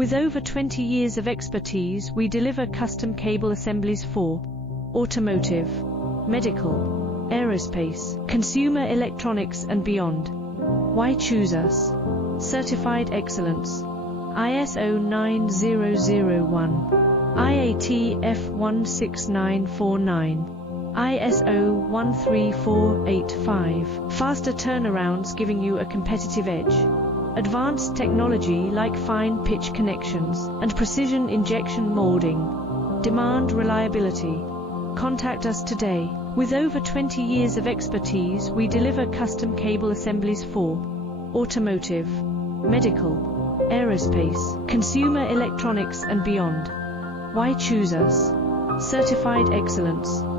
With over 20 years of expertise, we deliver custom cable assemblies for automotive, medical, aerospace, consumer electronics and beyond. Why choose us? Certified excellence. ISO 9001, IAT F16949, ISO 13485. Faster turnarounds giving you a competitive edge. Advanced technology like fine pitch connections and precision injection molding. Demand reliability. Contact us today. With over 20 years of expertise, we deliver custom cable assemblies for automotive, medical, aerospace, consumer electronics and beyond. Why choose us? Certified excellence.